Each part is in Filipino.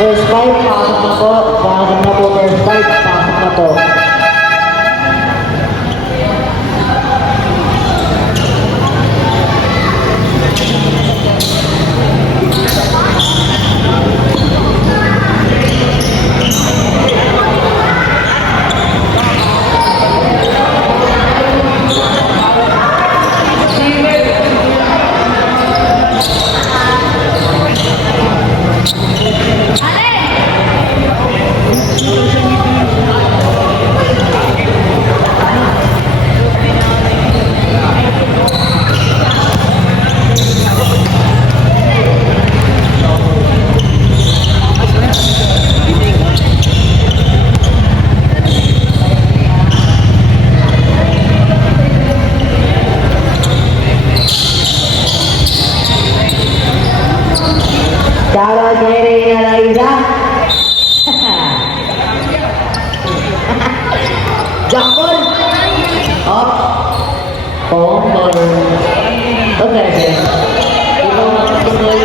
First 5, pasok na po. Pasok na po, first 5, pasok na po. Cara kiri na Liza. Jakpon. Up. Tombol. Okay, sir. Ito tuloy.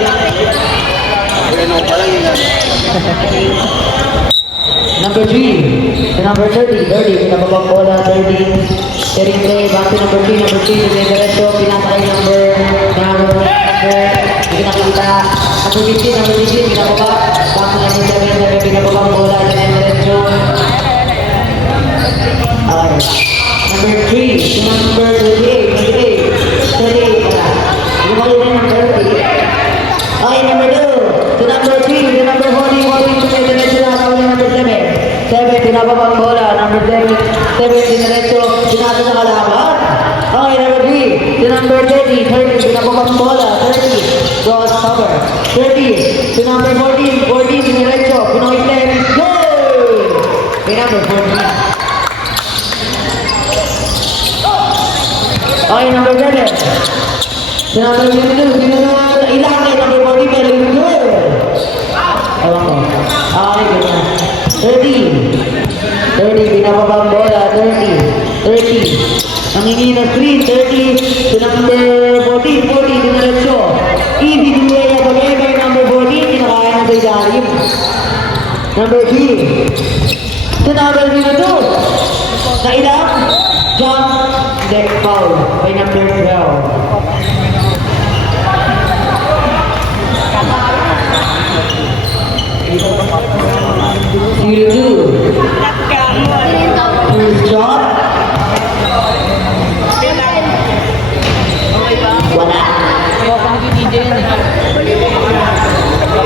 Number 3. Number 30. Pinababang bola. 30. Setting play. Back to number 3. Number 3. Diretso. Pinatay number. Hindi nakita. Number 15. Number 15. Pinababa. Back to number 7. Pinababang bola. Diretso. Okay. Number 3. Number 38. 38. Wala. Hindi mo rin number 30. Okay, number 2. To number 3. To number 40. Diretso na. Tawag na number 7. 7. Pinababang bola. Number 7. 7. Diretso. Pinatay na kalaban. Okay, number 3. To number 30. 30. Pinababang bola. 30. Cross cover. 30. To number 14. 14. Diretso. Pinoy play. Goal! Okay, number 14. Okay, number 7. To number 22. Ilang kay number 40. Pero good. Ewan ko. Okay, ganyan. 30. 30. Pinababang bola. 30. 30. Nangingi na screen, 30 to number 14, 40, dinaretso. Easy to play up again by number 14, kinakaya na sa ilalim. Number 3, to number 02, na ilang, jump, deck foul by number 12. 02, first shot, wala.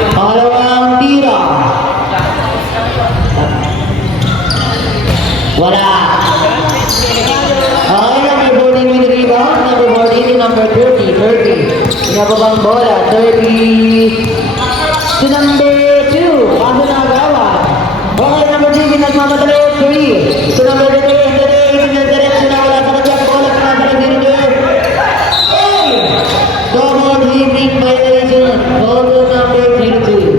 Pangalawang tira. Wala. Okay, number 14 with the rebound. Number 14 to number 30. 30. Pinababang bola. 30. To number 2. Paso na agawan. Okay, number 3. Nagmamadali. 3. To number 3. Diretso na wala sa kanyang bola. Pinababang dito. Double evening violation. Photo number 32.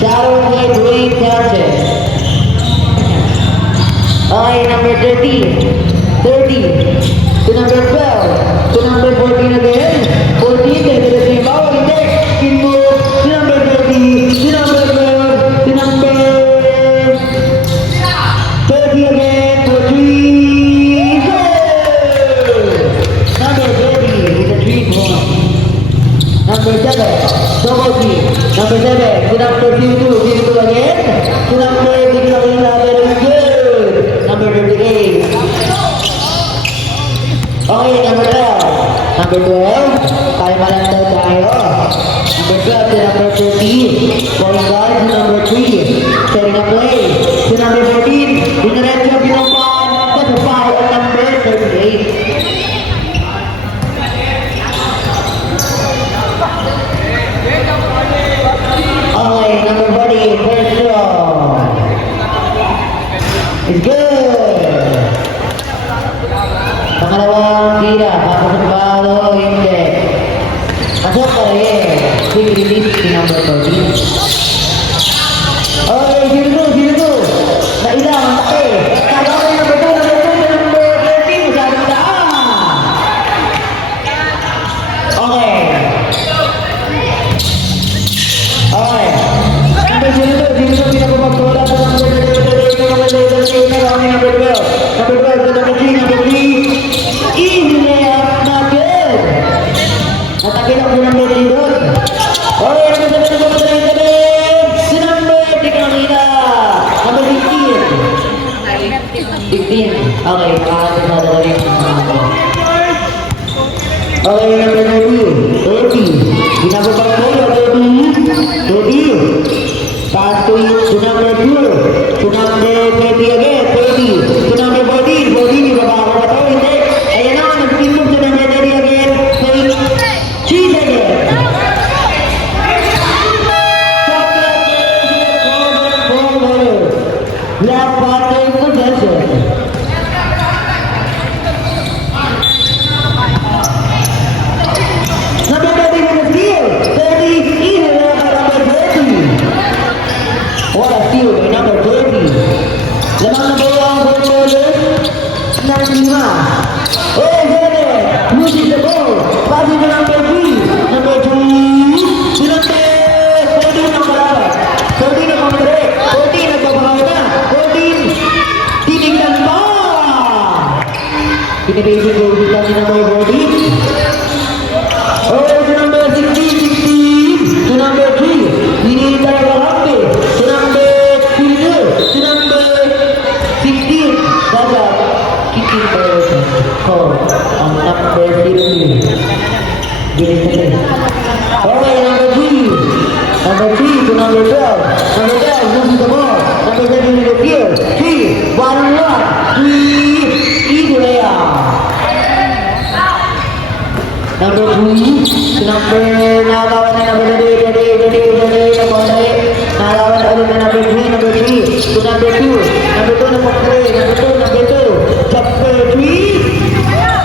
Shadow play Dwayne Sanchez. Okay, number 30. 30. To number 12. To number 14 again. 14. There's a bawal. Hindi. Skin move. To number 30. To number 12. To number 30 again. For 3. Number 30 with a 3-point. Number 7, double team. Number 7, to number 52 again. To number 11, good. Number 58. Okay, number 12. Number 12, tayo malang daw tayo. Number 12 to number 13. Point guard to number 3. Setting a play. To number 14, dinaretso pinampan. To the foul at number 38. Okay, number 40, first draw. It's good. Pangalawang tira, pasok sa balo, hindi. Pasok pa rin. Big release si number 14. Okay, 0-2. Nailang, ang taki. Sabi ko number 2, number 13, masyadong daan. Okay. partner in possession. Number 30 with a steal. 30, even number 30. What a steal by number 30. Lamang na ba ang ball ng lima? Oh, Zene, losing the ball. Passing to number 3. Number 2. To number 14 ang kalaban. 14 ang pang-direct. 14 nagbabahay na. 14. Tinignan pa. Pinibasic goal dito ni number 14. Oh, to number 16. To number 3. Hindi talaga happy. To number 2. To number 16. Dapat kicking ball. Oh, ang number 15. Bilis. Okay, number 3. Number 3 to number 12. Number 12, losing the ball. Number 7 with the gear. 3, 1-1. 3, easy layup. Number 3 to number, nakawan na number 3, nakawan ulit na number 3, number 3 to number 2. Number 2 na pang 3, number 2, number 2. Chapter 3.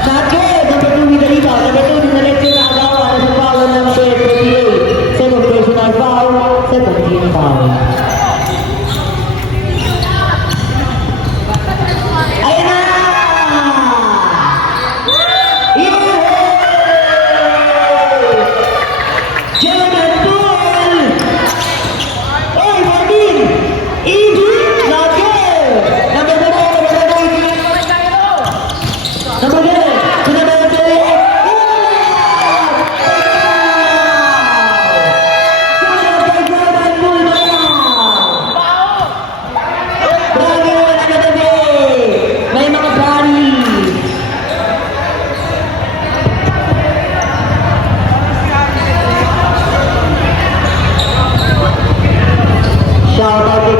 Sakit, number 2 with the rebound. Number 2 with the left side, nakawan na sa foul ng number 38. Second personal foul, second team foul. Ayan na! Janet Paul! Oy, Martin! Easy! Not good! Number 7, number 7. To number 7. May mga brownie! Shoutout kay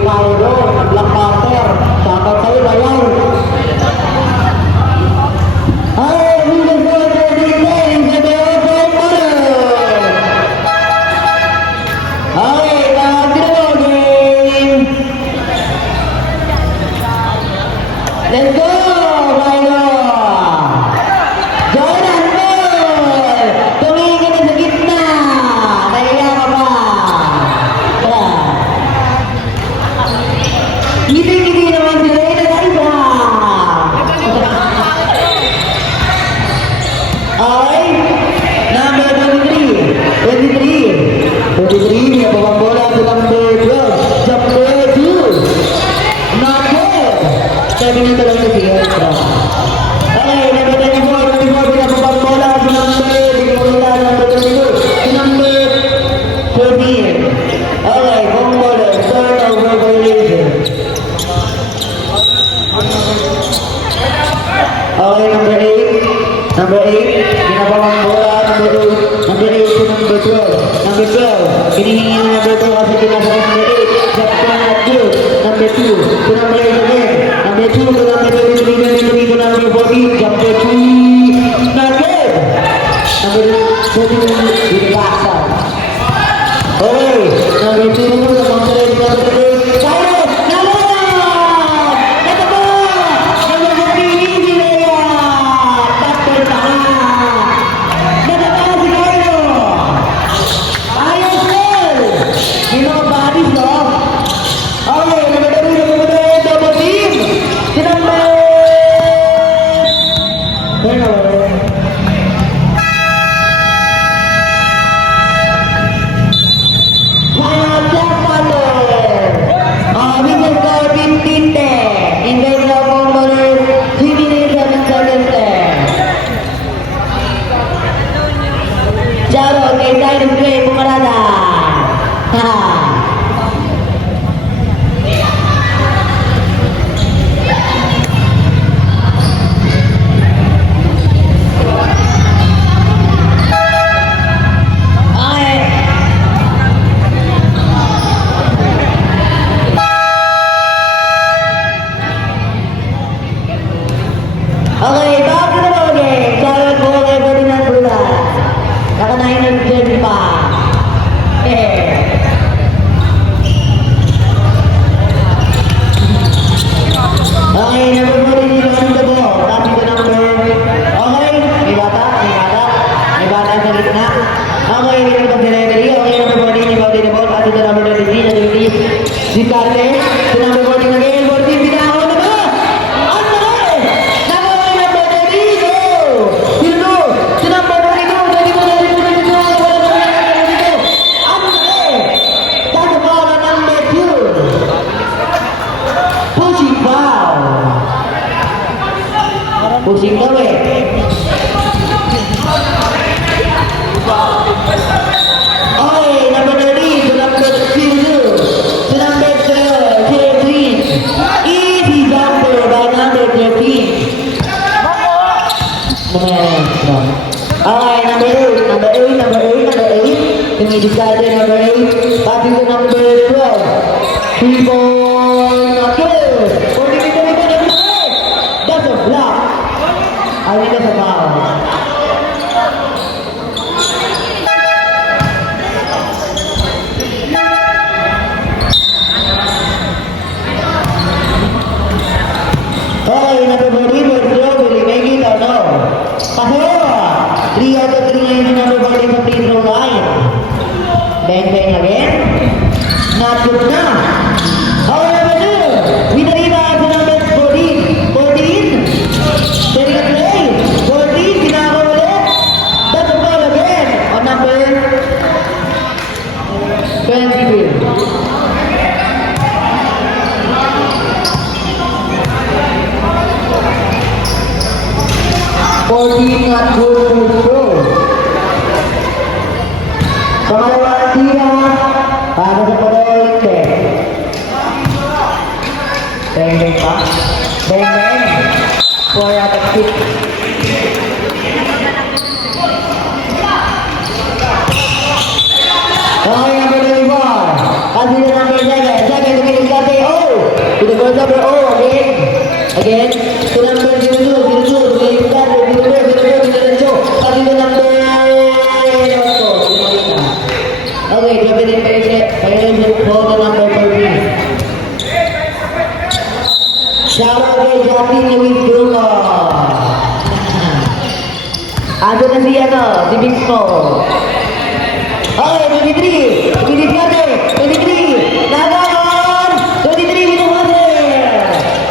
Paolo, Black Panther. Shoutout sa'yo, Bayaw. Ay, William Walter Dicen, sa Deopo Mother. Ay, tawag game. Let's go, Paolo. Jordan Ball. Tumingin na sa gitna. Nahiya ka ba? Tara. Ngiti-ngiti naman sila isa. Ay, number 23. 23, may bawang bola sa number 12. Chapter 2. Not good. 7 na lang sa siya. Okay, number 24, pinababang bola sa number, hindi ko nila number 22. Sa number 14. Okay, bawang bola, start over violation. Okay, number 8. Number 8, pinabawang bola, number 8. Number 8 to number 12. Number 12, hinihingi na number 2 kasi pinasa number 8. Just not good. Number 2 to number 8 again. Number 2 to number 23 to number 14. Chapter 3, not good. Number 13, with pass out. Okay, number 2 to number 8. Fire! Jaro, kay Zaire Gray, Pumarada. Okay, back to the ball game. Charlotte ball game for the Nandula. Nakanahin ng Jerry pa. the number 23 and 20. Zikarte, the number 14 again, 14 pinakaw na ba? Ang mali! Nakawin number 30, go! Here go! The number 22, 22, 22, 22, ang mali! That's the ball on number 2. Pushing foul. Pushing away. Okay, number 30 to number 22 to number 13. Easy jumper by number 13. Okay, number 8, number 8, number 8, number 8. Tumidiscarte number 8. Passing to number 12. 3 point, not good. 40 number 8. That's a block. I think that's a foul. Okay, number 14, will he make it or no? Pasok! 3 out of 3 ngayon si number 14 sa free throw line. Bang again. Not good na. Okay, number 2. With the rebound si number 14. 14. Setting a play. 14, pinako ulit. That's a foul again. On number 22. Not good for sure. Pangalawang tira para sa Palointe. Bang pa. Bang. 4 out of 6. Okay, number 24. Kasi na number 7. 7 to get dati. Oh! To the goal number again. Again. To number 02. 02. To get dati. Okay, gabi din kayo for the number 13. Shout out kay Justin Luis Bruno. Ando na si Bispo. Okay, 23. 23. Nagawan. 23, Binuhase.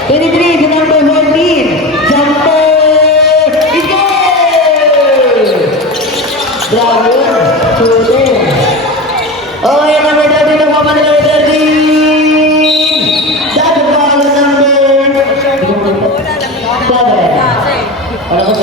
23, si number 14. Jumper. It's good! Bravo yun. Shooting. Okay, number 13 na po Manila 13. That's the ball number 7. Wala ko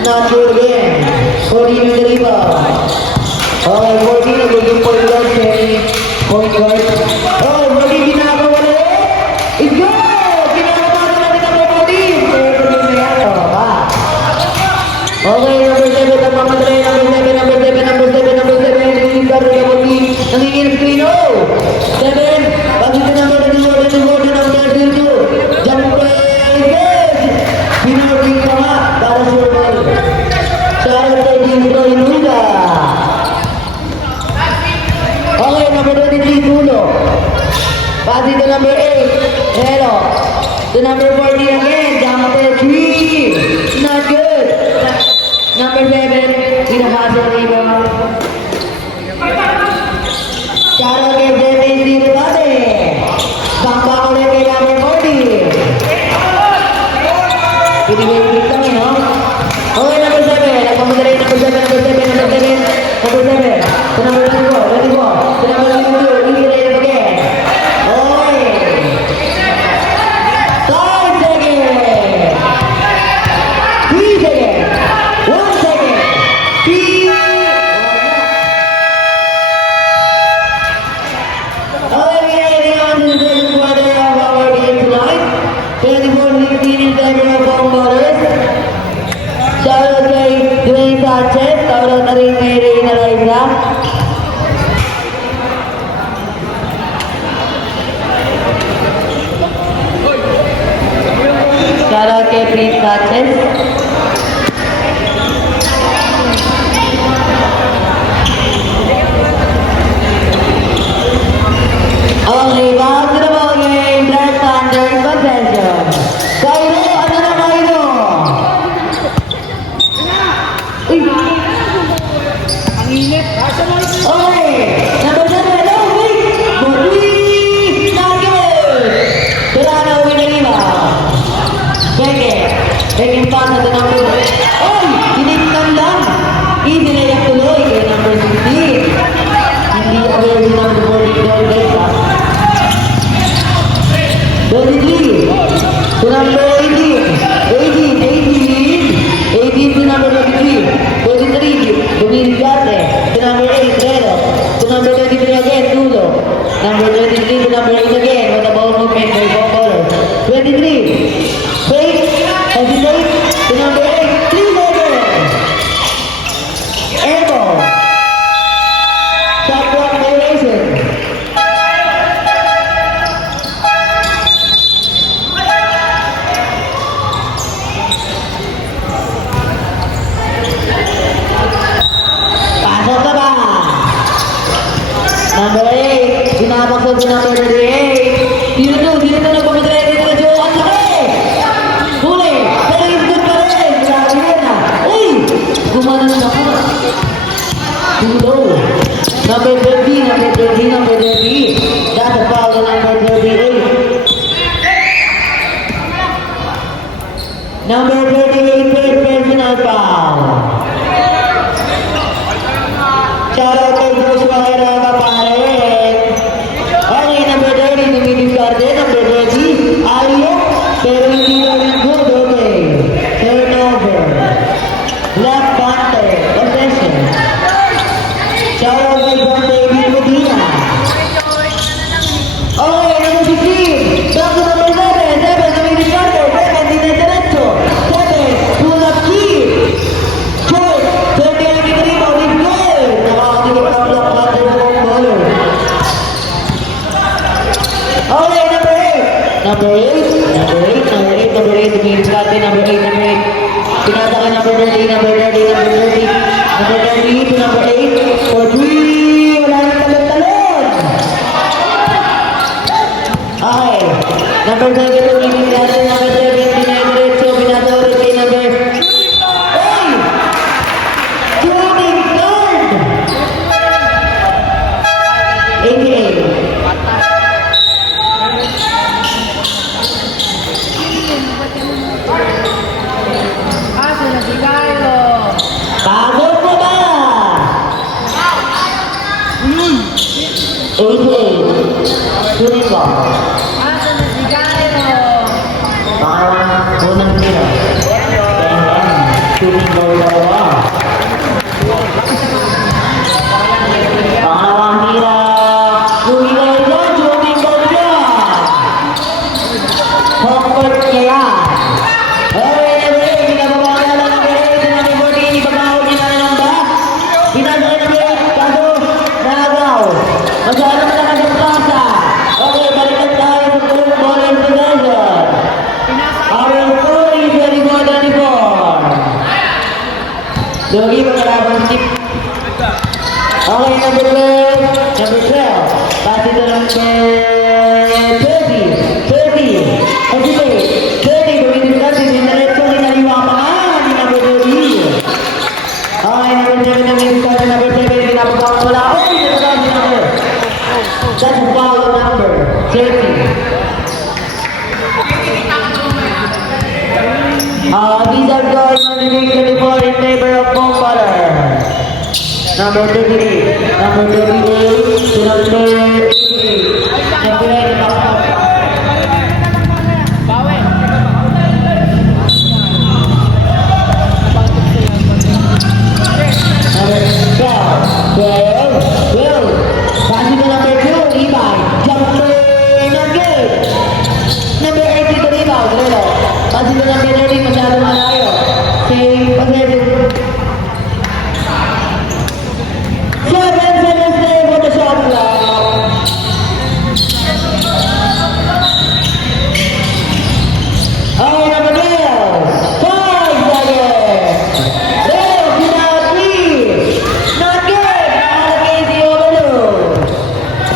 not good again. 14 with the rebound. Okay, 14 nagiging point guard. Point guard. Oh, 14 ginagawa na rin. It's good! Ginagawa na natin ang 14. Okay, number 7 ang mamatray. Number 7. Nangingin screen. Oh! 7. Pagkita number 24 number 32. Jumper. Yes! Pinurting ka nga para sa urban. Shout out kay Jimbo Inuga. Okay, number 23, Tulo. Passing to number 8, Hero. To number 40 again, jumper 3. Not good. Number 7, Pinahasa rebound. Shout out kay Jemmy Ziribate. Sangka ulit kay number 40. Pinibig kami, no? Okay, number 7. Nagpamadali, number 7. Number 7. To number 24. To number 22. Easy layup again. Okay. 5 seconds. 3 seconds. 1 second. 3. Okay, we are heading on to the second quarter of our game tonight. 24-16 in favor of Bongoles. Shout out kay Dwayne Sanchez. Shout out na rin kay Reyna Raiza. Shout out kay Prince Sanchez. Second pass na ito number 1. Oy! Tinignan lang! Easy na yung tuloy kay number 16. Hindi aware si number 44 guys ha. 23 to number 18 to number 23 Dominicate to number 8 Rero to number 23 again Dulo number 23 to number 8 again with the ball movement by Ball 23 Fake hesitate to number 8 3-letter Echo shot block by Raisin. Pasok ka ba? Number 8, pinapasok si number 38. Dito nagpapatry dito sa Joe at laki! Huli! Pero yung good pa rin! Grabe yan ah! Uy! Gumanon na po. Too low. Number 30. That's a foul on number 38. Number 38, third personal foul. Shout out kay Joshua Herrera Paparet. Okay, number 30, dumidiscarte. Number 30, Ayo. Pero hindi na rin good, okay. Turnover. Left punter, possession. Shout out kay John David Medina. Okay, number 16. Back to number 7. 7, dumidiscarte. 7, hindi na diretso. 7, pull up key. Short, 30 ball is good. Nakakasige pa ang block punter ng baller. Okay, number 8. Number 8, dumidiscarte. Number 8. Pinasa ka number 30 to number 8 for 3. Wala nang talon-talon. Okay. Number 32, dumidiscarte. Number 7, dinediretso. Pinasa ulit kay number... Hey! Shooting guard! 88. Pagod mo ba? 88. Shooting guard. Unang tira. Shooting guard dalawa. Pangalawang tira. Shooting guard yan. Shooting guard yan. Homecourt kaya. Okay, number 8. Pinababa na lang number 8. Number 14. Ipagkakot niya na lang ba? Pinagay number 8. Kaso, nagaw. Masyado na nakagpasa. Okay, balikan tayo sa third ball and possession. Our score is 34-24. Dogi pagkalaban tip. Okay, number 12. Pass it to number 30. Hesitate. 30, dumidiscarte. Dinaretso, dinaliwa pa nga. Ni number 30. Okay, number 7, dumidiscarte. Number 7, pinapagawa wala. Okay, dinascarte number. That's a foul number 30. These are guys running 24 in favor of Bomballer. Number 38, number 38 to number 88. Number 8, Passing to number 2, Levi. Jumper, not good. Number 18 to rebound, Relo. Passing to number 30, masyado malayo. Same possession. 7 seconds left for the shot clock. Okay, number 12. 5 seconds. Relo, without 3. Not good. Nakalagay si Overload.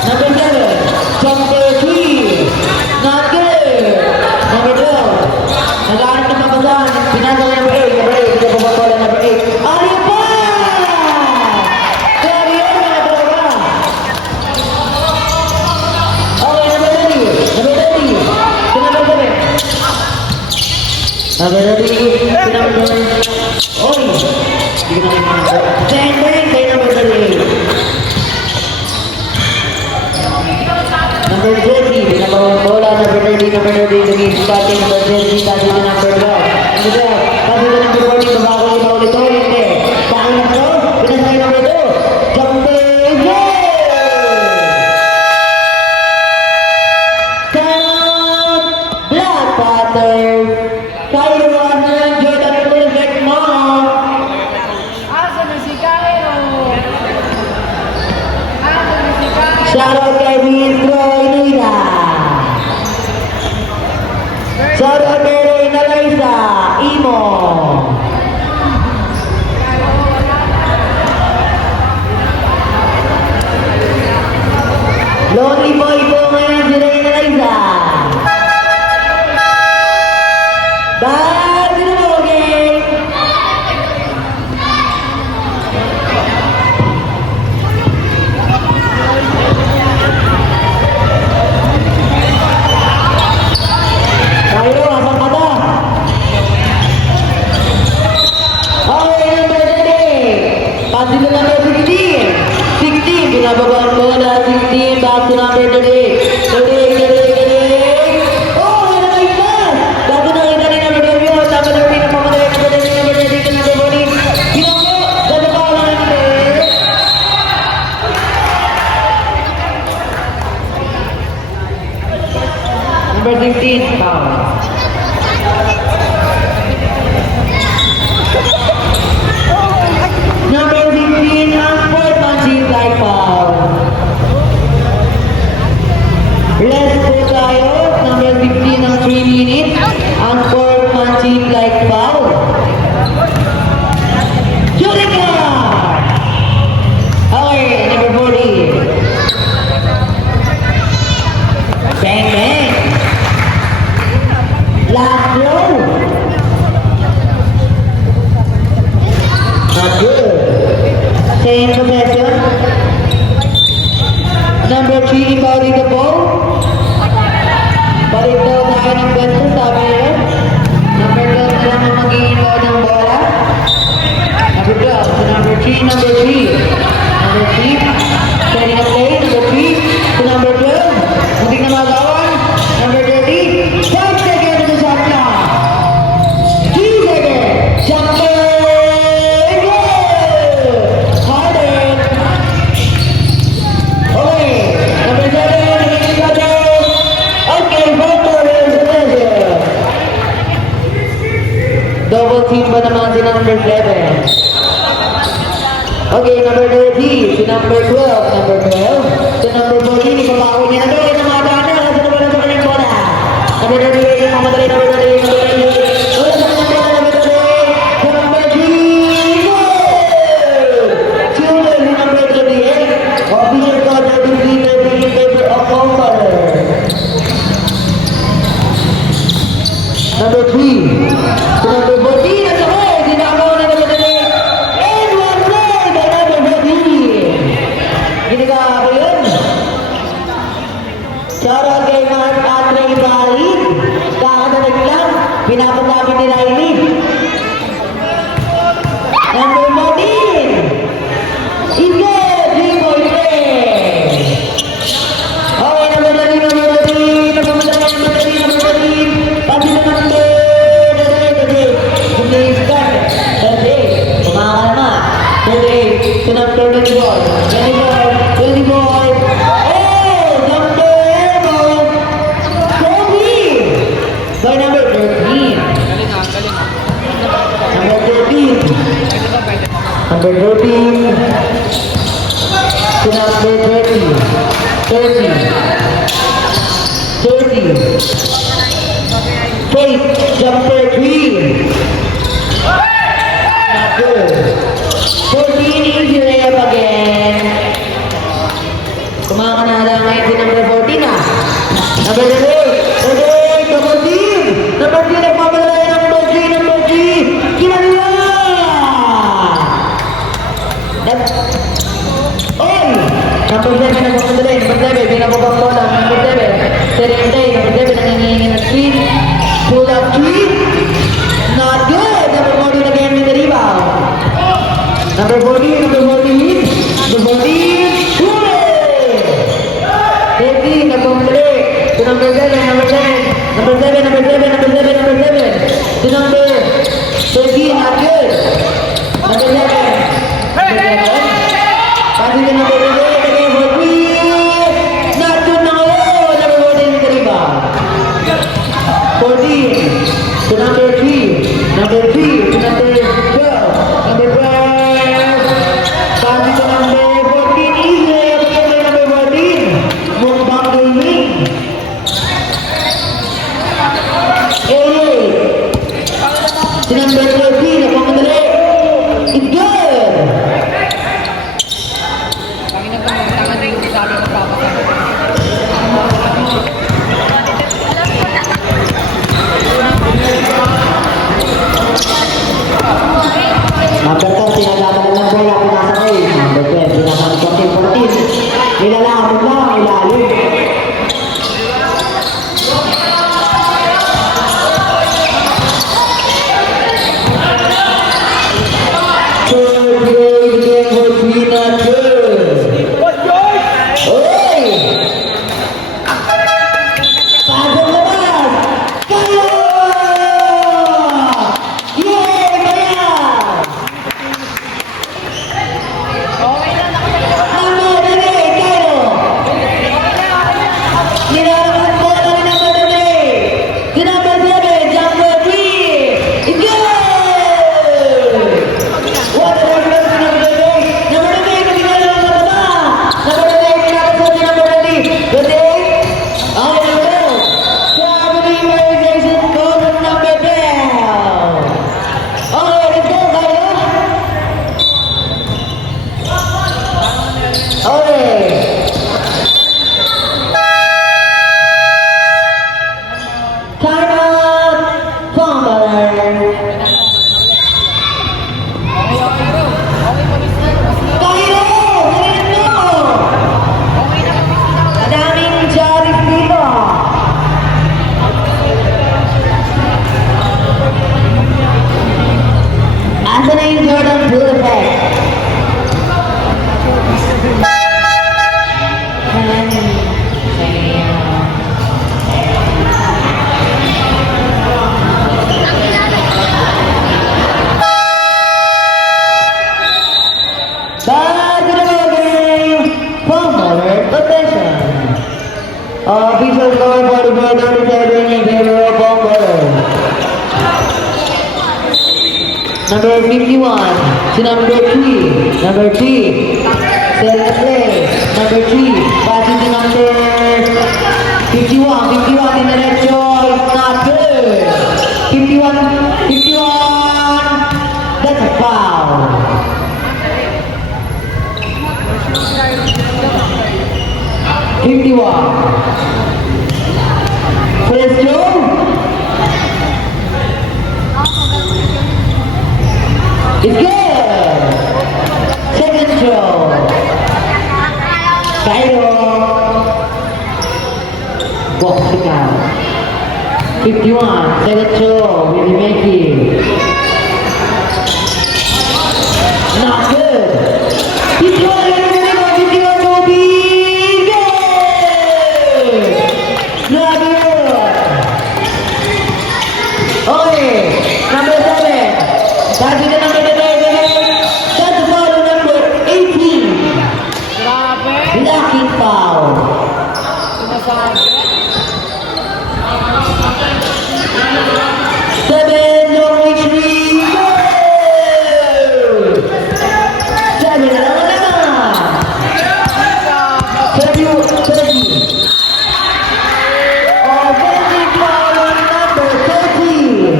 Number 7. Jumper 3. Not good. Number 12. Nag-aanap na pabasan. Pinasa ko number 8. Number 8. Ito pababala number 8. Ariyo pa! Grabe yun mga tropa. Okay, number 30. Number 30. To number 7. Number 3, number... Oy! Hindi ko na number. Bang, kay number 3. Number 20, pinabawang bola. Number 30, laging starting. Number 20, kasi na number 12. Number 12, kasi na number 40, babago iba ulit. Hindi. Saan na ito? Pinasay number 2. Jumper, yeah! Black Panther. Kyle Warner, Jordan Perfect mo. Asa na si Kyle? Asa na si Kyle? Shoutout kay Troy Lina. Shoutout kay Reyna Liza, Imo. Lonely boy po ngayon si Reyna Liza. Bye, Binuboge! Tayo, asan ka na? Okay, number 30. Pansin na number 16. 16, binababaan ko na 16. Back to number 30. 30. Oh, yun ang isa! Bago nakita ni number 30. Number 30 na pamatay. Number 30, number 30, number 40. Sino mo? Ganda pa ako ng number. Number 16, foul. Number 15, ang fourth punching like foul. Let's go tayo. Number 15, ang 3 minutes. Ang fourth punching like foul. Jurica! Okay, number 40. Bang, bang. Last row. Not good. Same possession. Number 3, body the ball. Balik daw tayo ng ganito, sabi nila. Number 12 na lang ang mag-iinlaw ng bola. Number 12, so number 3, number 3. Number 3, setting a play. Number 3, to number 12. Hindi na magawan. Number 30, 5 seconds to shot clock. 3 seconds. Jumper! Harden! Okay, number 7, naging cutter. Okay, Victor is pleasure. Double team ba naman si number 11? Okay, number 30, si number 12, number 12. Si number 14, ipabago niya. Ano, ito mga daan na, sa naman sa kanyang bola. Number 38, mamadali, number 38, number 38. Wala sa kanyang bola, number 38. Si number 3, goal! Children, si number 38. Official call, 33, 30 in favor of Conquer. Number 3, si number 14, at ako, sinakaw na number 38. And one play by number 14. Giniga ako yun. Shoutout kay Mark Andre Bali. Kakadalag lang. Pinapatapit ni Riley. Number 14. Ige, 3-point play. Okay, number 13, number 13. Number 13, number 13, number 13. Pati na number 38. Hindi start. 38. Kumakalma. 38. Sunod 24. 24. 24. Oh! Number 20. By number 13. Number 13. Number 13. To number 30. 30. 30. Faith, jumper 3. Not good. 14, easy layup again. Kumakanala ngayon si number 14 ah. Number 38, number 3. Number 3, nagpapadala number 3, number 3. Kinala! Oy! Number 7, nagpapadala. Number 7, binababang bola. Number 7, 30, number 7, nanginginig ng screen. Pull up 3. Number 14, number 14, number 14, hooray! 13, nagpumuli. To number 7, number 7, number 7, number 7, number 7, number 7. To number 13, not good. Number 7. Number 7. Pati to number 8, again for 3. Not good na ngayon. Number 14 sa rebound. 14, to number 3, number 3, to number 12, number 12. Pati to number 14, easy. Again by number 14, Mukbang Gaming. 88, to number 13, ako madali. It's good. Panginoon ko, tangan na yung sabi ng papa. Number 10, sinaglaban ng bola, pinasakay. Number 12, pinasakay 14, 14. Nilalamon lang, ilalim. Third grade game would be not good. Oy! Pasok labas! Kaya! Yay! Kaya! Okay na, nakapagod. Number 38, Cairo! Nilalamon ang bola ni number 38. Si number 7, number 3. It's good! What a run to number 38. Number 38, natingala lang sa baba. Number 38, pinapasok ni number 38. 38. Okay, number 12. Gravity realization goal from number 12. Okay, let's go, Cairo. Okay. Time out. Fumbler. Okay, okay, bro. Okay, pabis na. Cairo! Ganyan mo! Okay na, pabis na. Daming Jollibee dito. Asa na yung Jordan Poole effect? Back to the game. Fumbler possession. Official score 44-37 in favor of Fumbler. Number 51 to number 3. Number 3. Set the play. Number 3. Passing to number 51. 51 in the red show. It's not good. 51. 51. That's a foul. 51. First throw. It's good. Second throw. Cairo. Boxing out. 51. Second throw. Willie Mackey. Not good. 51. 51 Toby. Not good. Okay. Number 7. Passing to number 11. That's the foul on number 18. Grabe. Blocking foul. Sinasabi. 7, long reach three. Good. 7, alam mo naman. 30. Offensive foul on number 30.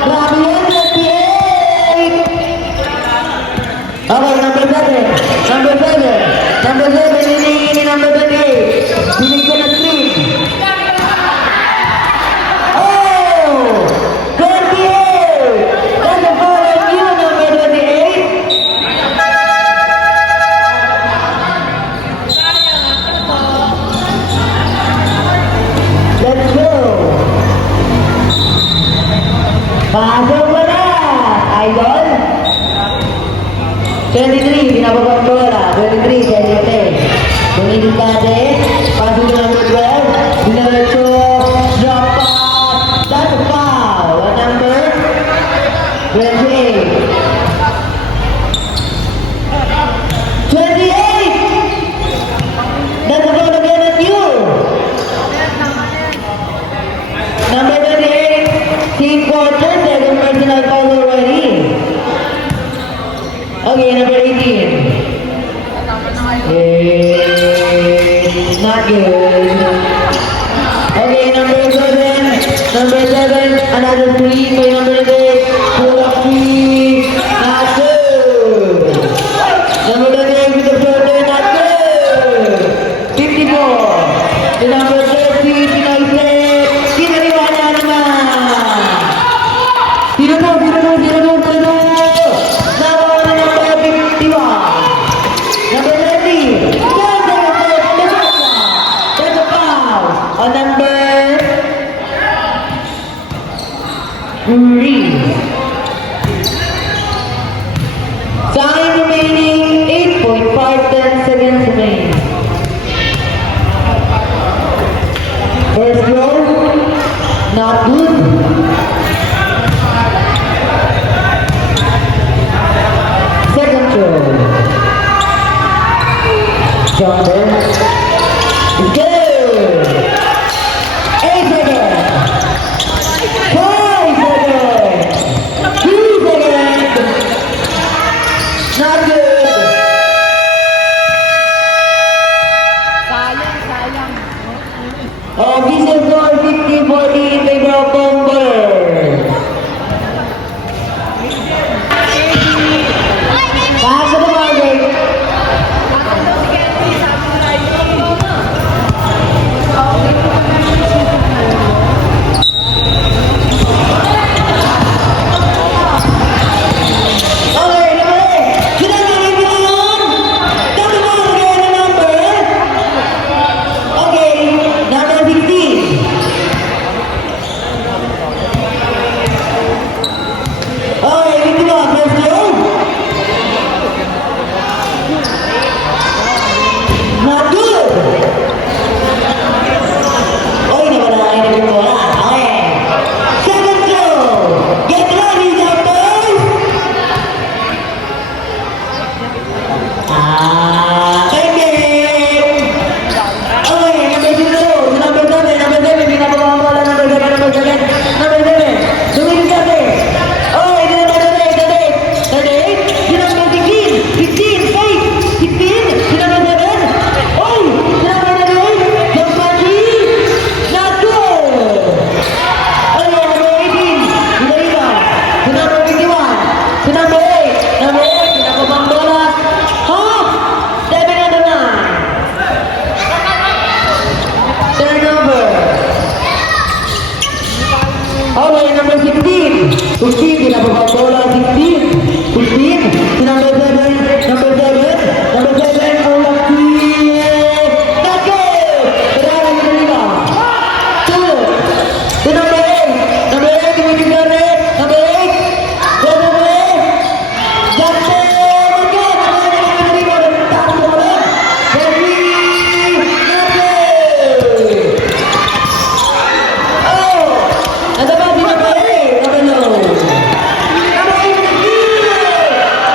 Grabe yan, 38. Okay, number 7. Number 7. Number 7, hinihingi ni number 38. Binigyan ng screen. Oh! 28! That's a foul on you, number 28. Let's go! Pasok mo na! idol. 23, binababang bola. 23, Felipe. Tumingin ka din. Pasok na number 12. Dinerecho. Drop pass. That's a foul. What number? 28. 28! That's a foul again at you. Number 28. Team quarter. Second personal foul already. Okay, number 18. Not good. Okay, number 7. Number 7, another 3 by number 8. Pull up 3. Not good. Number 8 with the shoulder, not good. 54. The number 30, Pinoyset. Kinaliwana naman. Tiro mo. Number 30. That's a foul. On number 3. Time remaining 8.5 seconds remaining. First row, not good. Second row. Jumper. Good. 8 seconds. 5 seconds. 2 seconds. Not good. Sayang. Official score 50-40 in favor of Bomber. Pass to the market. Okay, number 8. Sinanay mo yun. Come on, get the number. Okay, number 16. Okay, 51, first row. Not good. Okay, nawala yung bola. Okay. Second row. Get ready, jumpers. Pending. Okay, number 0. Number 7. Pinapabawala number 7. Number 7. Tumingin ka din. Okay, di number 38. 38. Di number 16. 16. 8. 16. Di number 7. Oh! Di number 8. Jump party. Not good. Okay, number 18. Di Marina. Di number 51. Di number 8. Number 8. Pinapabang bola. Huh? 7 on the 9. Turnover. Okay, number 16. 16, pinapabang bola. 16. 16. Number 7. Number 7. Number 7. All of three. Not good. Kailangan yung Marina. Two. The number 8. Number 8. Tumingin ka rin. Number 8. Go, go, go. Jumper. Good. Kailangan yung Marina. Tapos mo lang. Ready. Not good. Oh. Nasa ba si number 8? Number 9. Number 8 is here.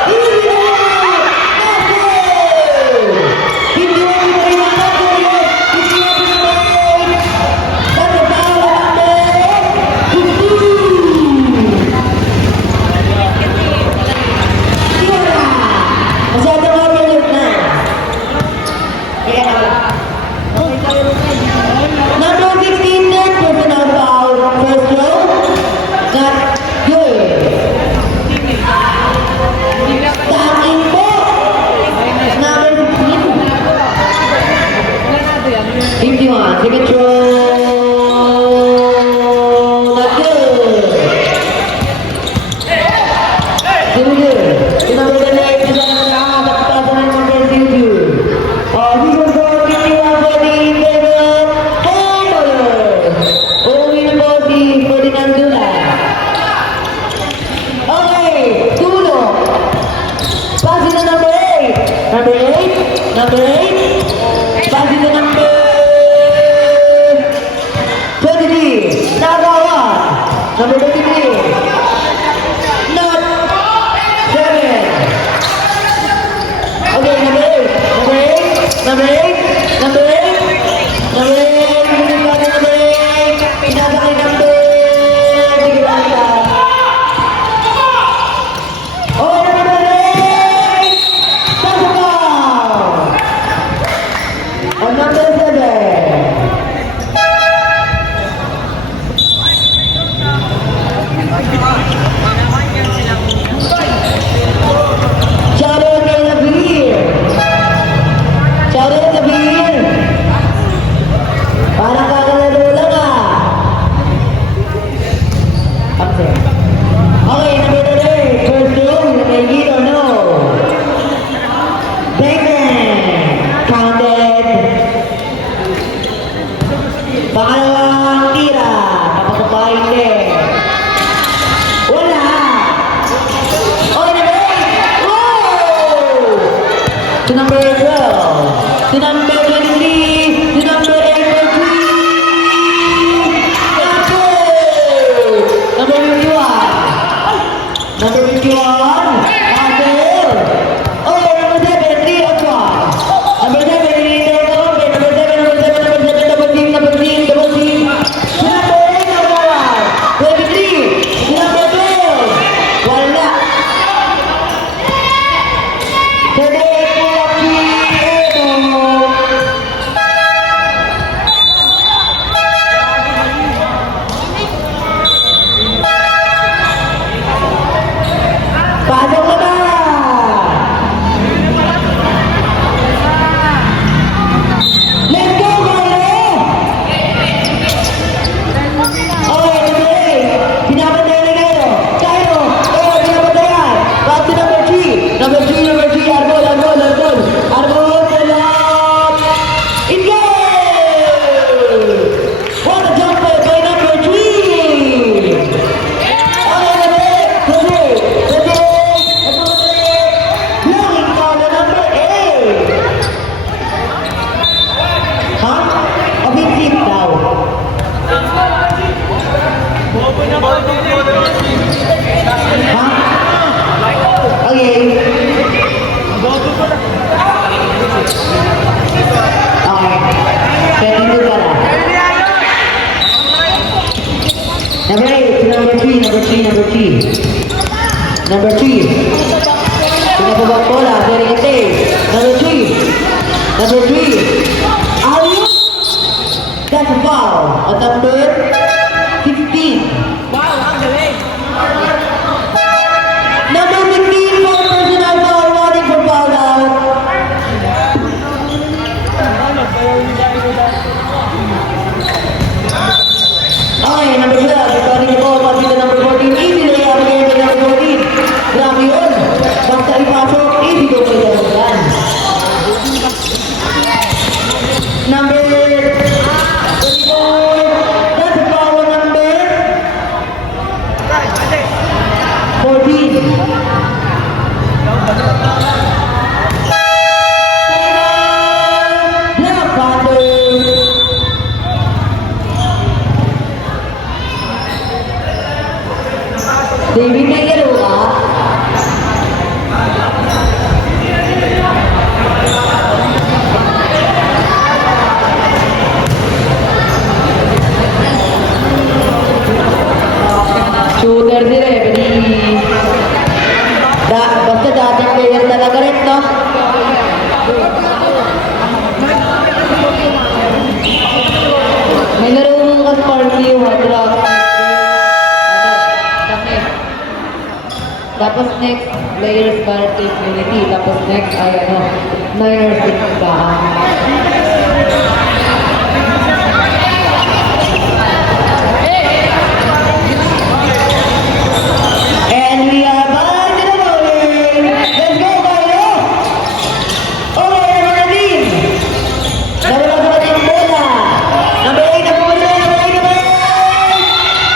Easy na. Not good. Hindi mo yung Marina. Not good. Hindi mo yung number 8. That's a foul on number 15. Tira! Masyadong overlook na. Kaya number 16, third personal foul. First row. Not good. Taking po. Number 15. 51. Second row. Not good. Very good. Number 8 is on the ground. That's number 2. He was going to be on the table. Only the body for the Nandula. Okay. number 8. Pass it to number 23. Nagawa. Number 23. Not 7. Okay, number 8. Number 8. Number 8. Number 8. Number 8. Number 8. Pinasa kay number. Sige ba siya? Oh, number 8. Pasok ka. On number 7. Sharon kay Nabir. Sharon Nabir. Parang kakalaro lang ah. Upset. Okay, number 8. First down. Make it or no? Bacon. Counted. Pangalawang tira. Kapag hindi. Wala. Okay, number 8. Whoa! To number 12. To number 23. To number 83. Number 51. Number 51. Apple. Okay, number 7. 3 on 1. Number 7. Number 7. Number 7. Number 7. Double team. Double team. Double team. To number 8. Number 1. 23. To number 12. Wala. Today, Lucky Edo. Pasok ka ba? Let's go, Carlo! Okay, today, pinapantayan na kayo. Tayo, pinapantayan. Back to number 3. Number 3, number 3. Arbol, arbol, arbol. Arbol, salam. In goal! What a jumper by number 3. Okay, today. Looking for the number 8. Huh? Offensive daw. Huh? Okay. Okay. Pwede mo ka na. Number 8, number 3, number 3, number 3. Number 3. Pinababang bola, very active. Number 3. Number 3. Ayun. That's a foul. At number 16. Wow, ang galing. Number 16 for personal foul. Warning for foul out. Okay, number 12. Recording the ball. Pass it to number 14. Easy layup again to number 14. Grabe yun. Basta ipasok, easy go kayo yan. Number 24. That's a foul number 14. Black Panther. David, may laro ka? Shooter din eh, pwede. Basta dating player talaga rin, no? May laro mo ka Sparky, Wadrock. Tapos next, players Sparky, Unity. Tapos next ay ano, Niners Bigtaan. And we are back to the bowling. Let's go, Carlo! Okay, number 19. Number 19 bola. Number 8, number 8, number 8, number 8.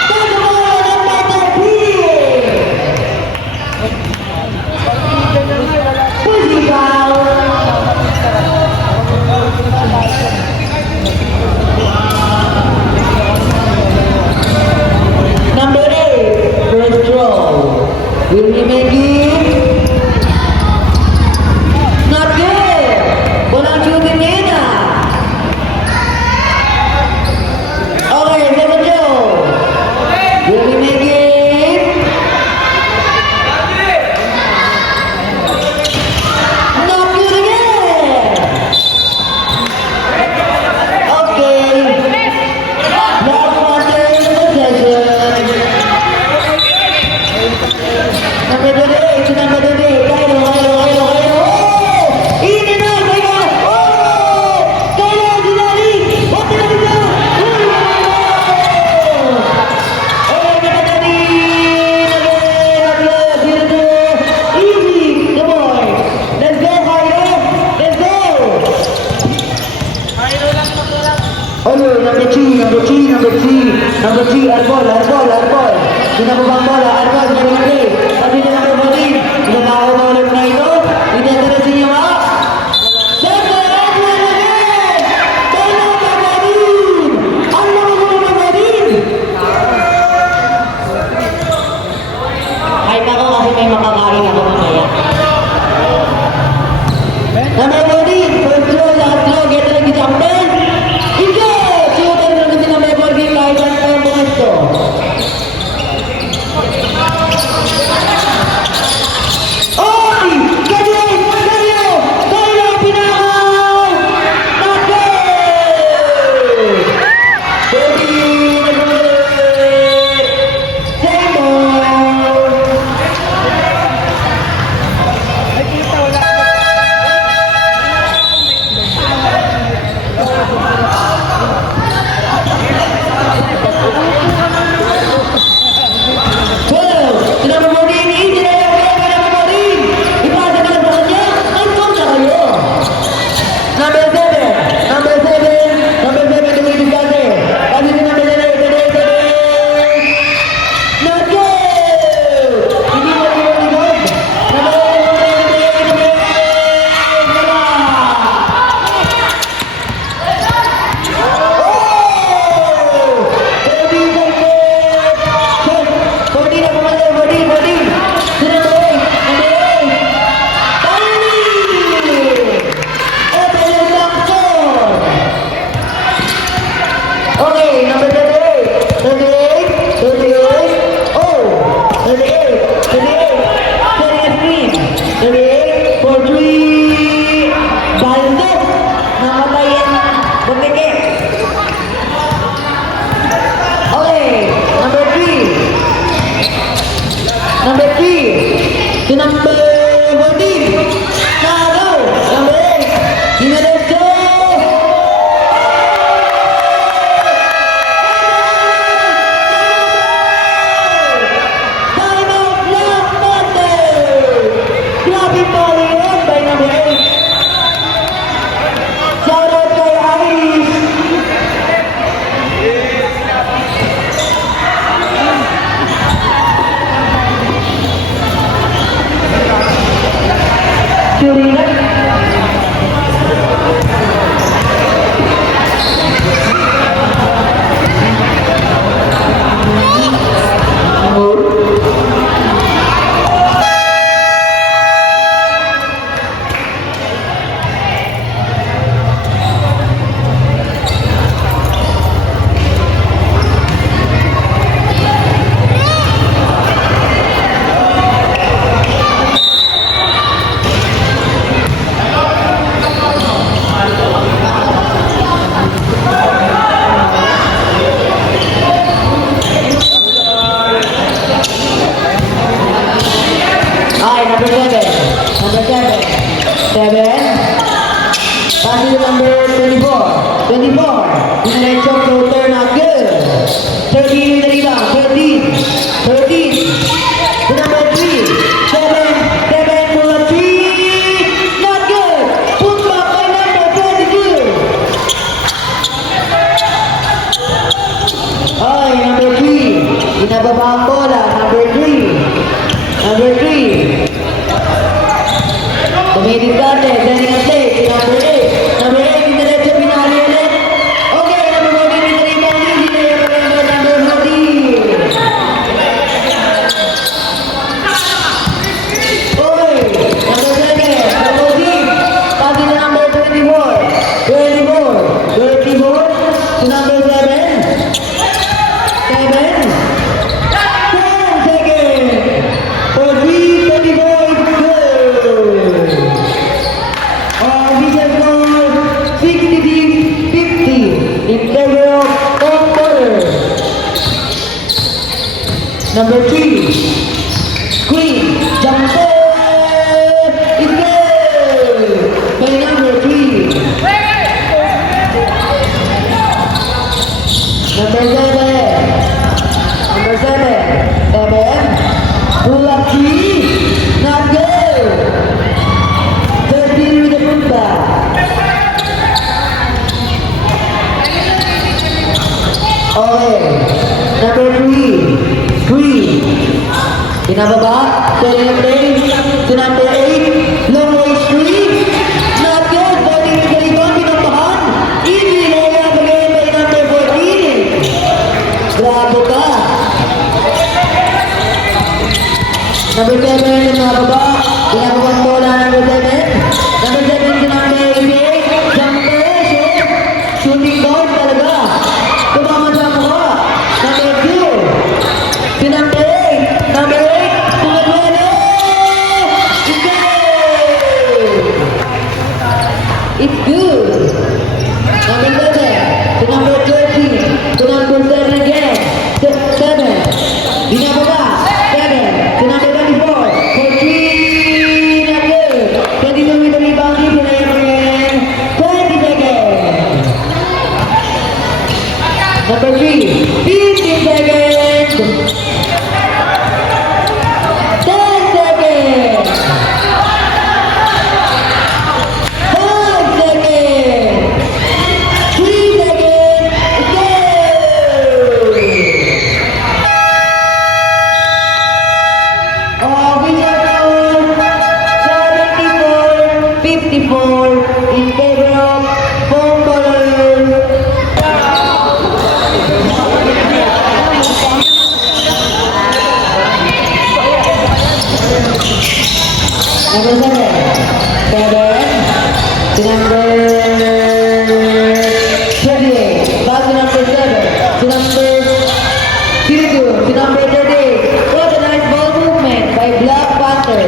That's the ball, number 13. Pussy foul. Will we make it? Not good again. Okay. Last quarter possession. Number 28 to number 28. Kairo. Oh! In and out, my God. Oh! Kairo, Ginali. What did I do? Oh, Ginali. Easy. Come on. Let's go, Kairo. Let's go. Oh, number 3, Arbol. Pinababang bola, Arbol, may sabi na number 14, pinatao na ulit na ito, itatalas niya ba? Siyempre, Edwin again! Dalo Magarin! Ang mga Magarin! Kahit ako kasi may makakain ako mamaya. Number 14, first throw, last throw, get lang di champion. Ito! Shooter na kasi number 14, kahit ang tempo ito. Oy! Galing! Kairo, pinakaw! Not good! 14, nag-ulit! Tempo! Okay, number 38. 38 for 3. Baldo. Namatay yan. Bumike. Okay, number 3. To number 14. Nagaw. Number 8. Dinaretso. Passing to number 24. Diretso floater, not good. 13 na rebound. 13. To number 3. 7 for a 3. Not good. Put back by number 22. Ay, number 3. Binababa ang bola. Number 3. Tumigil dati. Sending a play. Number 8. Number 8, diretso pinali ulit. Okay, number 14 with the rebound. Easy na yung number 14. Oy, number 7. Number 14. Passing to number 24. To number 7. Number 3, Queen, jumper, is good. By number 3. Number 7. Number 7. Lucky, not good. 13 with the putback. Okay. Number 3. Pinababa. Pwede na play. To number 8. Long way street. Not good. Pwede na galikon. Pinabahan. Easy. Naya bagay by number 14. Bravo ka. Number 7. Pinababa. Pinababa bola number 7. Number 7 to number 8. Jumper. Shooting guard talaga. Tumama sa mukha. Number 2. To number 8. Number 8. Tumaduelo. It's good. It's good. Number 7. To number 13. To number 7 again. 7. Binababa. 7. To number 24. 14. Not good. 22 with the rebound. Again. 20 seconds. Number 3, 15 seconds. 10 seconds. 5 seconds. 3 seconds. Go! Official score 74-54 in favor of home bowlers. Number 7. 7. To number 38. Back to number 7. To number 32. To number 38. What a nice ball movement by Black Panther.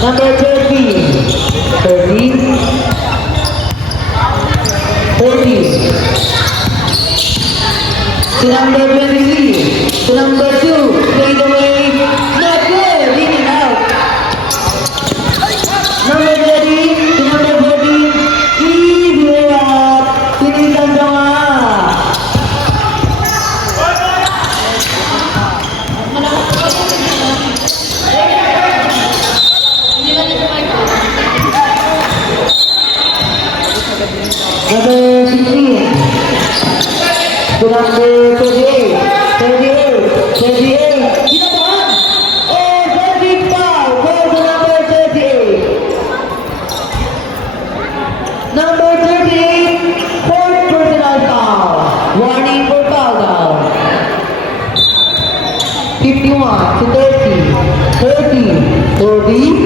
Number 13. 13. 14. To number 23. To number 2. Fade away. Not good. Leading out. Number 30. To number 14. Easy way out. Pinitan sa mga. Number 16. To number 38. 38. 38. Ginabahan. Oh, 30 foul. Goal to number 38. Number 38. Fourth personal foul. Warning for foul down. 51 to 30. 30. 30.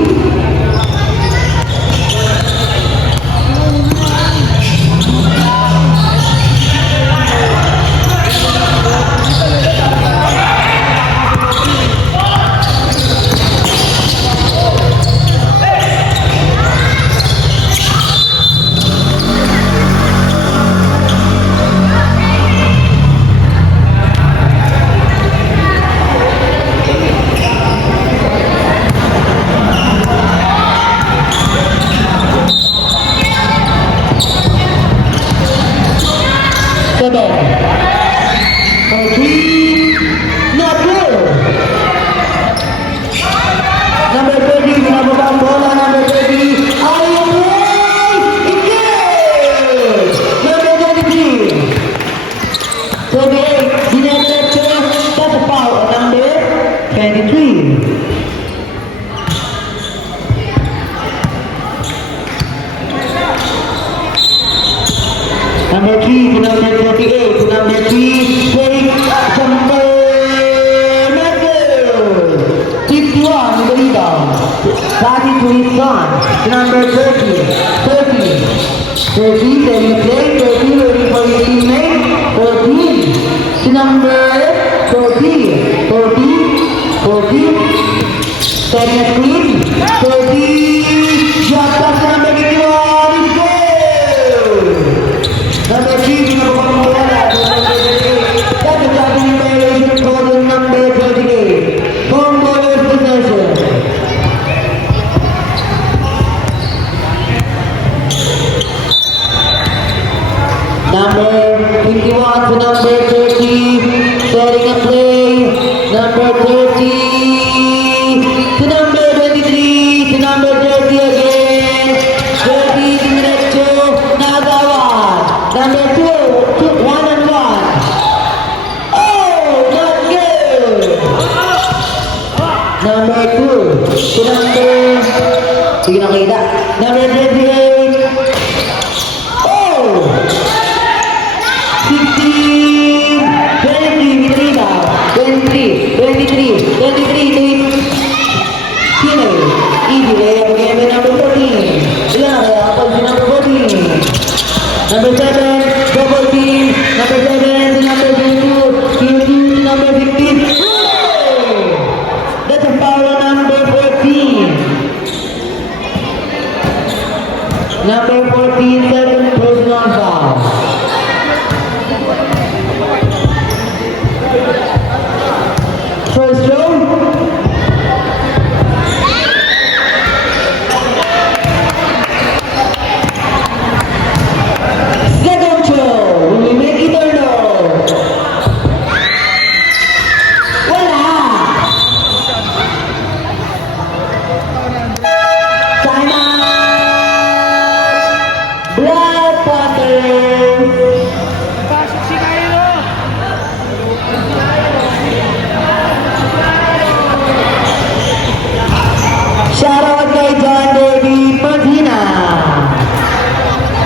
Not good. Number 30, binababa ang bola. Number 30, away! It's good! Number 23. 28, dinediretso. That's a foul. Number 23. Number 3 to number 38 to number 3, take jumper, not good. 51 with the rebound. Passing to his son, to number 30, 30, then you play, 30, waiting for his teammate, 14, to number 40, 10 at screen, 30, jump pass to number 51, it's good. Number 3, binababa ang bola. Number 38. That's a jogging violation. number 30, to number 23, to number 30 again, 30, diretso, nagawa, number 2, 1 and 1, oh, not good, number 2, to number, sige nakita, number 28, oh, 16, 23, with rebound, 23, 23, 23, to Sino? Easy, kaya mag-eme number 14. Ilan na kaya kapag si number 14? Number 7, double team. Number 7, si number 22. Q2, si number 15. Hey! That's a foul on number 14. Number 14, second personal foul. First row. Second row. Will we make it or no? Wala. Time out. Black Panthers. Pasok si Kylo. Shoutout kay John David Medina.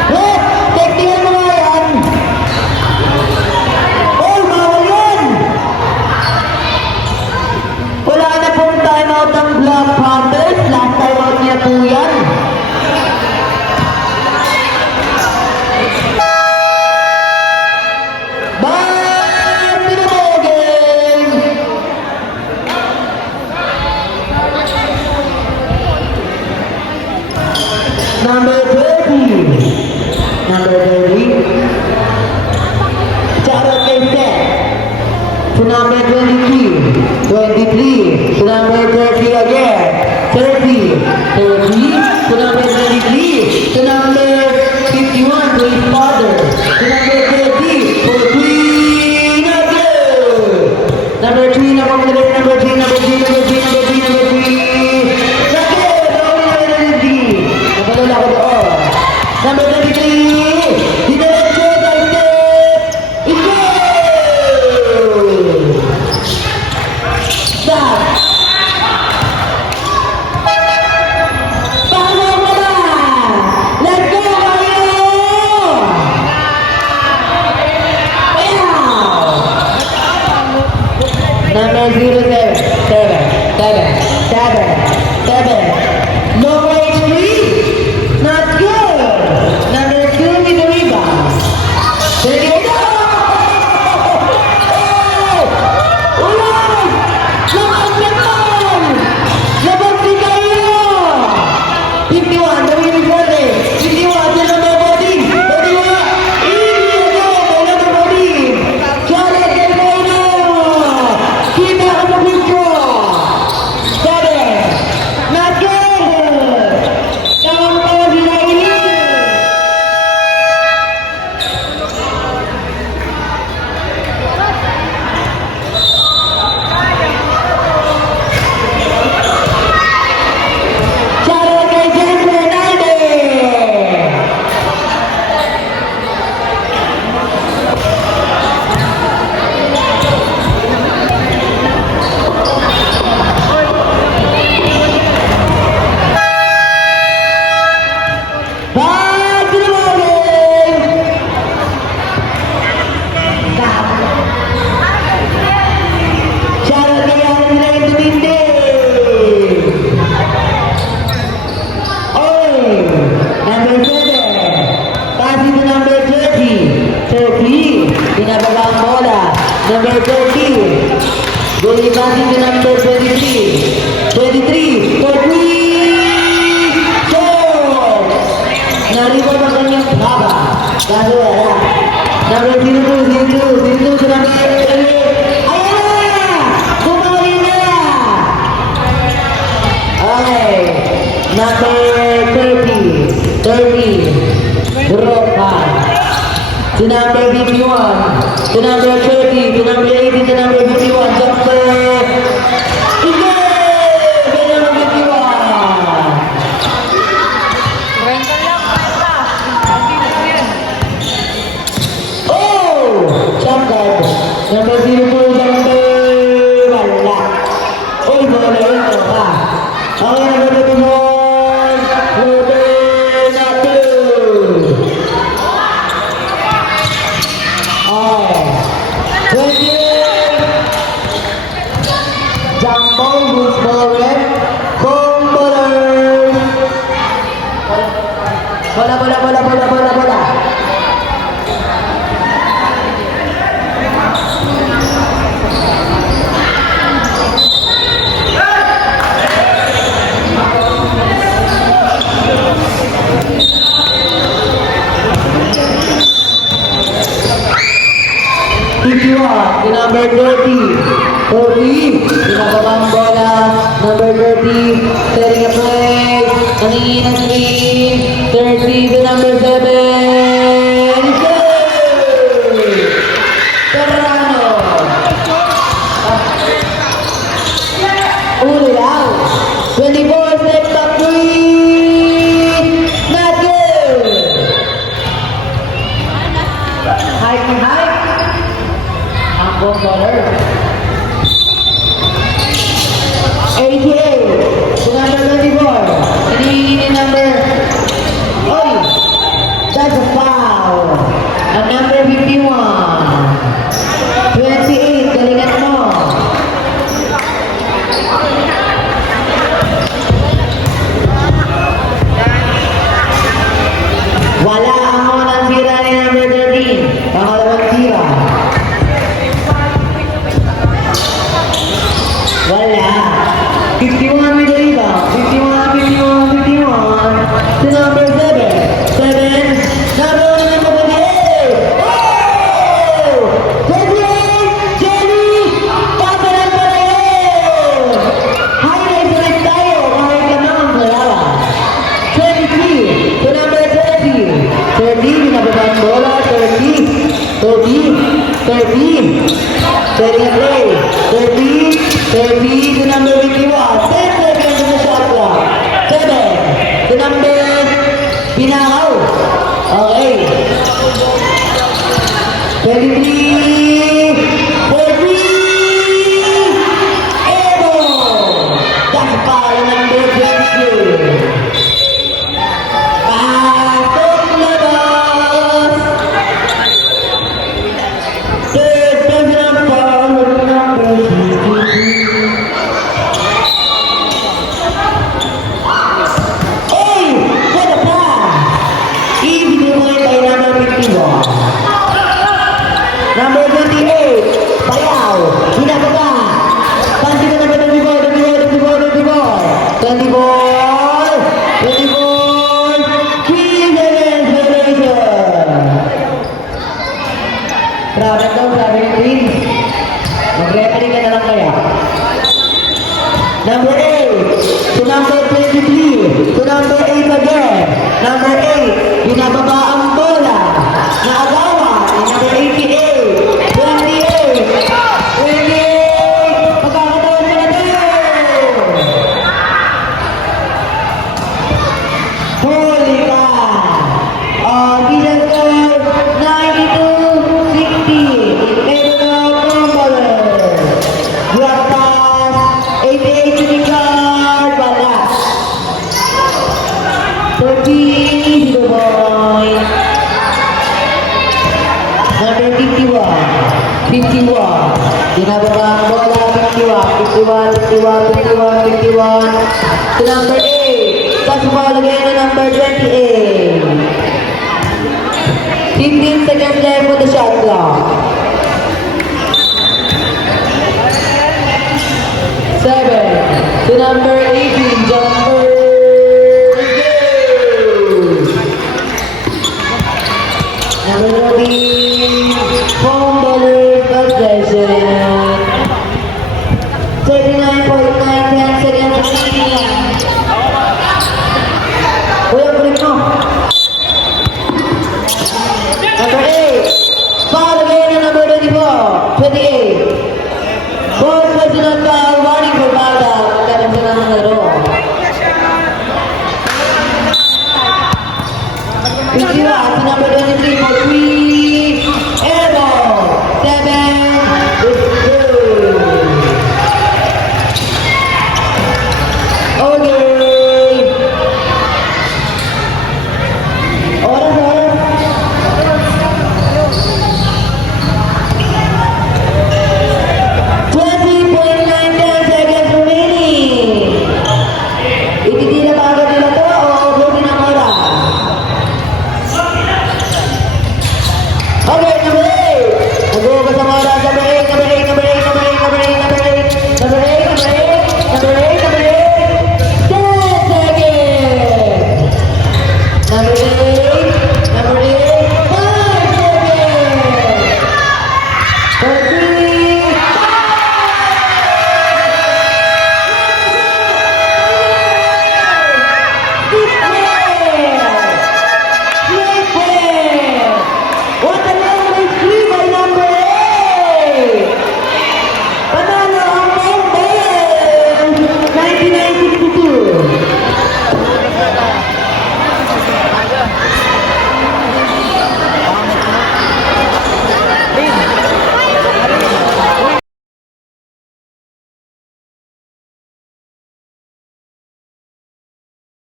Eh, teknikan mo nga yan. Oh, bawal yan. Wala na pong timeout ng Black Panthers. Last timeout niya po yan. Back to the ball game. Number 30. Number 30. Charlotte Kaysen. To number 23. 23. To number 30 again. 30. 30. To number 23. To number 51. To his father. To number 30. For 3. Not good. Number 3. Number 3. Number 3. Number 3. Number 3. Number 3. Number 3. Not good. Number 30. Napalala ko doon. Number 33. Diretso, step. It's good. Stop. Paano mo ba? Let's go, Mario! Number 07. 7. No HP. Not good. Number 2 with the rebound. There you go. Oh! Ulan! Lakas na ball! Labas ni Kayo! 51, David Verde. 51, number 14. 31, easy again, number 14. Charlotte Delgado. Kita ka mo picture. 7. Not good. Tawag ko si Naili. Charlotte kay Jen Fernandez. Back to the ball game. Stop. Charlotte kay Aaron nila yung tumindi. Oy, number 7. Passing to number 30. 30. Pinababa ang bola. Number 30. Going passing to number 23. 23. For 3. Shot! Naribot ang kanyang baba. Kaso wala. Number 02 to number 11. Ayan na! Bumali na! Okay. Number 30. 30. Drop pass. To number 51. To number 30. To number 80. To number 51. Jumper. 40, pinababang bola, number 30, setting a play, naningin ang screen, 30 to number 7, goal! Serrano! Ulit out, 24, step back 3, not good! Hike and hike, ang goal baller. 88 to number 24. Hinihingi ni number... Oy! That's a foul. Ang number 51. 28. Galingan mo. Wala ang unang sira ni number 13. Pangalawang sira. Wala. 51 with the rebound. 51, 51, 51. To number 7. 7. Number 28. Oh! 28! Jenny! Papalan pa na yun! Highlight ulit tayo kahit naman sa lawa. 23. To number 30. 30. Binababang bola. 30. 30. 30. Setting a play. 30. 30 to number 51. 10 seconds in the shot clock. 7 to number Pinakaw. Okay. 23. 40. Ebo. That's a foul on number 20. Pasok labas. Third personal foul on number 22. Number 28, Bayaw, binababa. Pansin na number 24, 24, 24, 24, 24, 3 seconds, Grabe daw, sabi ni Prince. Mag-referee ka na lang kaya. Number 8, to number 23, to number 8 again. Number 8, binababa ang bola. Naagawa, number 88. 28! 28! Pagkakataon pa na tayo! Huli ka! Diesel score, 92-60. Pedro Kumbaler. Drop pass, 88 to the guard. Wala. 13 to the point. Number 51. 51. Binababa ang bola. 51. 51. 51. 51. To number 8. Pass ball again to number 28. 15 seconds left for the shot clock. 7 to number 18. Jumper